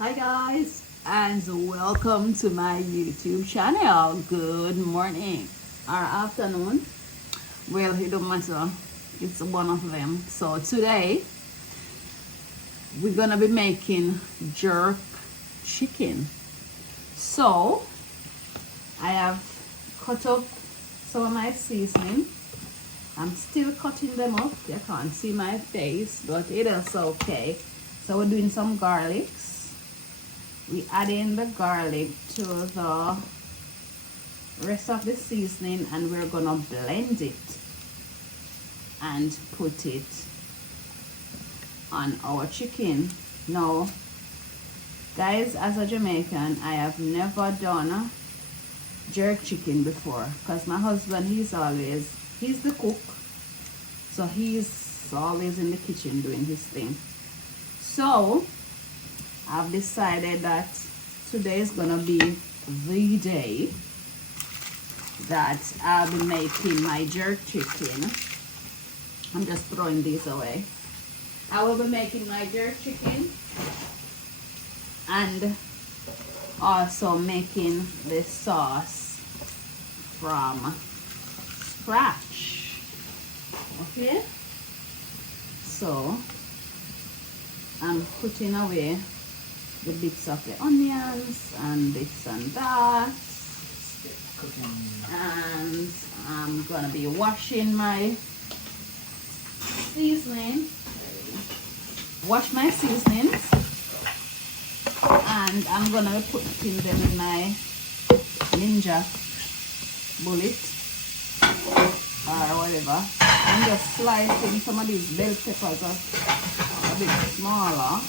Hi guys, and welcome to my YouTube channel. Good morning or afternoon. Well, it don't matter. It's one of them. So today we're gonna be making jerk chicken. So I have cut up some of my seasoning. I'm still cutting them up. You can't see my face, but it is okay. So we're doing some garlics. We add in the garlic to the rest of the seasoning, and we're gonna blend it and put it on our chicken. Now guys, as a Jamaican, I have never done jerk chicken before because my husband, he's the cook, so he's always in the kitchen doing his thing. So I've decided that today is gonna be the day that I'll be making my jerk chicken. I'm just throwing these away. I will be making my jerk chicken and also making the sauce from scratch. Okay, so I'm putting away the bits of the onions and this and that, and I'm gonna be washing my seasoning. Wash my seasonings, and I'm gonna be putting them in my ninja bullet or whatever. I'm just slicing some of these bell peppers a bit smaller,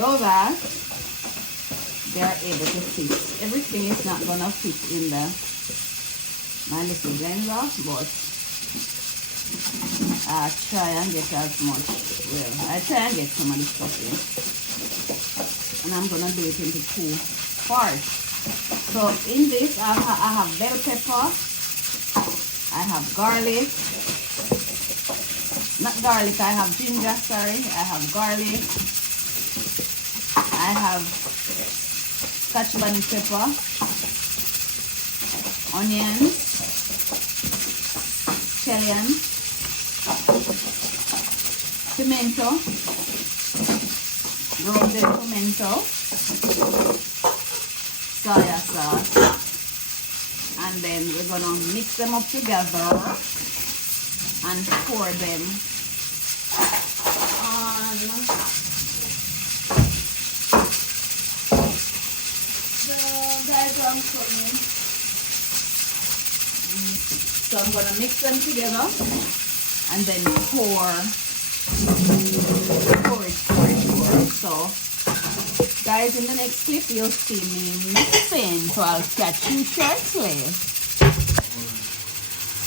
so that they're able to fit. Everything is not gonna fit in my little blender, but I try and get as much. Well, I try and get some of the stuff in, and I'm gonna do it into two parts. So in this, I have bell pepper, I have garlic. Not garlic, I have ginger, sorry. I have garlic. I have scotch bonnet pepper, onions, scallion, pimento, grounded pimento, soya sauce, and then we're gonna mix them up together and pour them on the diagram coming. So I'm gonna mix them together and then pour it. So guys, in the next clip you'll see me mixing, so I'll catch you shortly.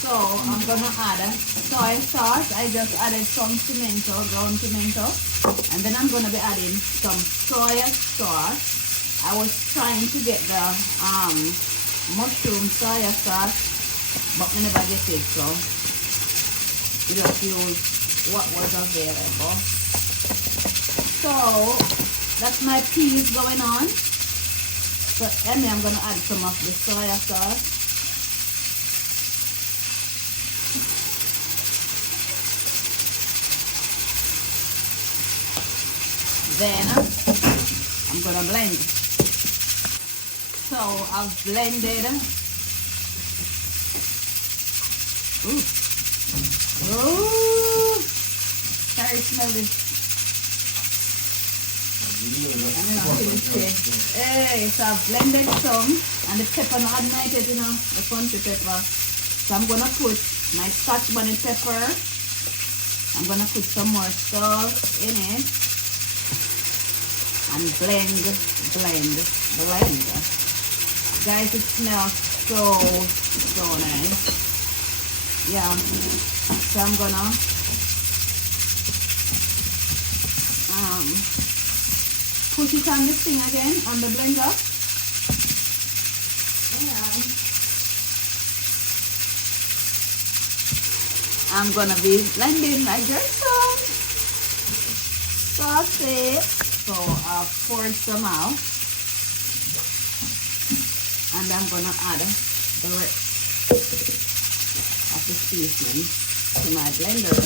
So I'm gonna add soy sauce. I just added some pimento, ground pimento, and then I'm gonna be adding some soy sauce. I was trying to get the mushroom soy sauce, but I never get it, so we just use what was available. So that's my peas going on. So Emmy, I'm gonna add some of the soy sauce. Then I'm gonna blend. So I've blended. Ooh. Ooh. Sorry, smell this. Hey, so I've blended some, and the pepper not ignited, the country pepper. So I'm gonna put my scotch bonnet pepper. I'm gonna put some more sauce in it and blend. Guys, it smells so nice. Yeah. So I'm gonna put it on this thing again, on the blender. And I'm gonna be blending my jerk sauce. sauce. So I've poured some out, and I'm gonna add the rest of the seasoning to my blender.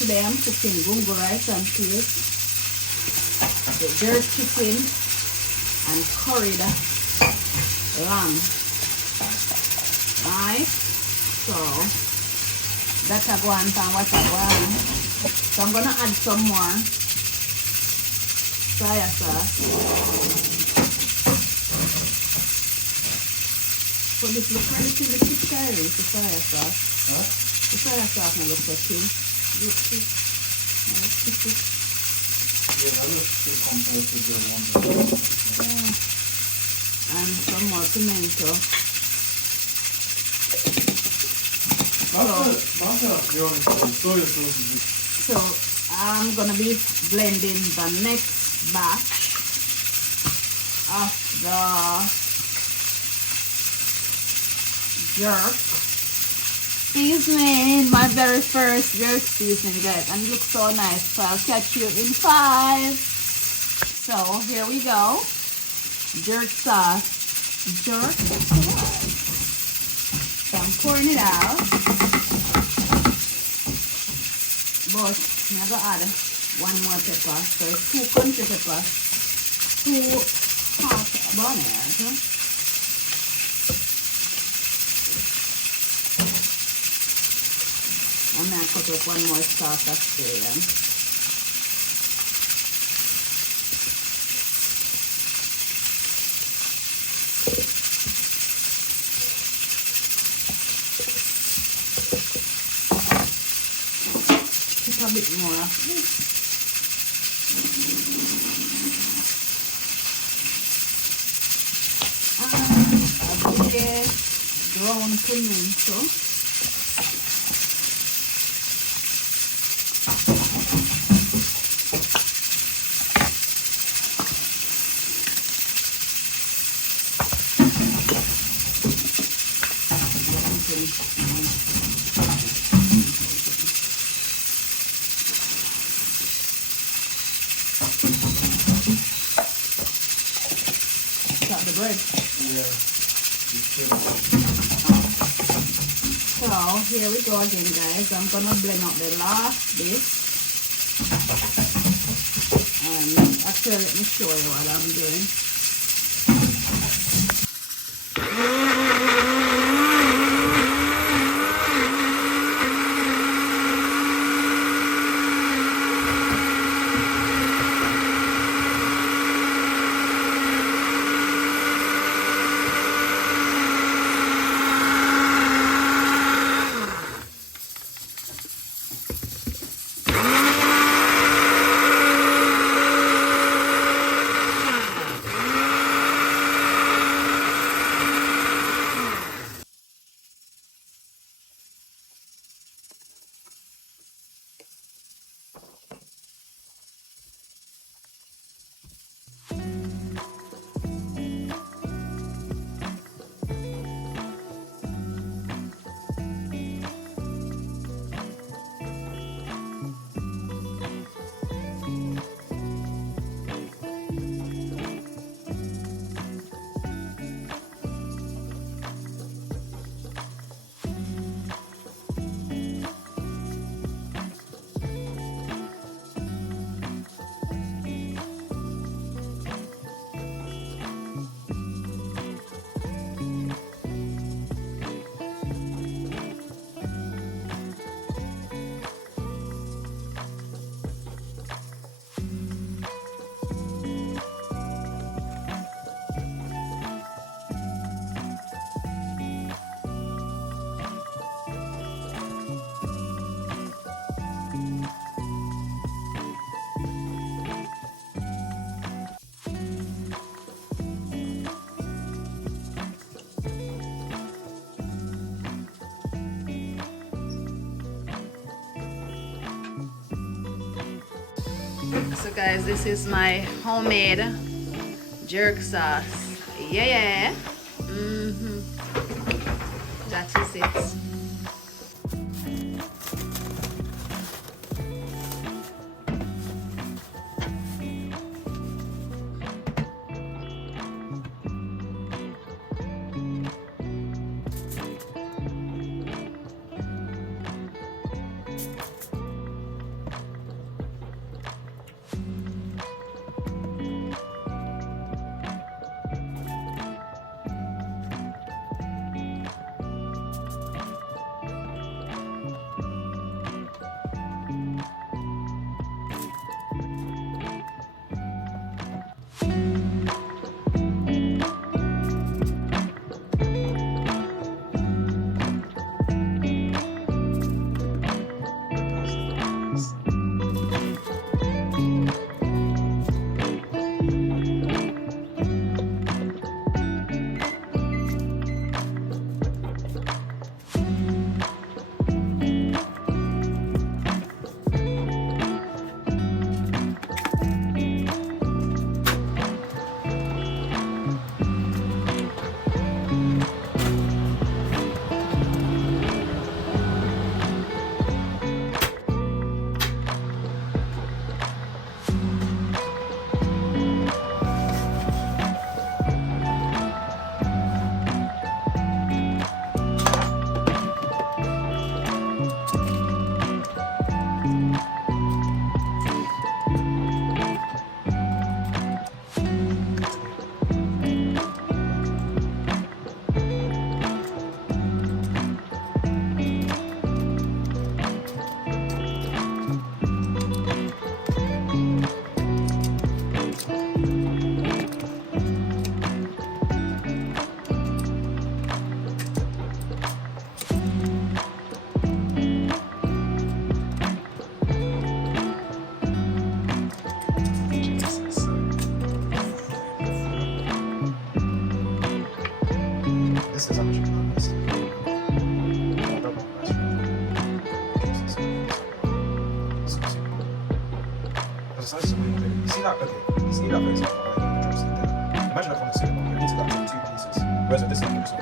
Today I'm cooking gungo rice and peas, the jerk chicken, and curried lamb. Right? So that's a go on and what I want. So I'm gonna add some more soya sauce. So this looks pretty to the picture, the soya sauce. Huh? The soya sauce now looks like it. Look it. Yeah, that looks good compared to the one that and some more pimento. So I'm gonna be blending the next batch of the jerk seasoning, my very first jerk seasoning, guys, and it looks so nice. So I'll catch you in 5. So here we go. Jerk sauce. Jerk sauce. So I'm pouring it out. But I'm gonna add 1 more pepper. So it's 2 country peppers, 2 hot bananas. I'm gonna cut up 1 more stalk of celery. A bit more of this. And a bit ground pimento. The bread. yeah. So here we go again, guys. I'm gonna blend out the last bit, and actually let me show you what I'm doing. So guys, this is my homemade jerk sauce. Yeah. That is it. see that? Okay, you see that, for example, right? The drumstick there. Imagine that from the supermarket, it needs to go in two pieces. Whereas with this, like, it's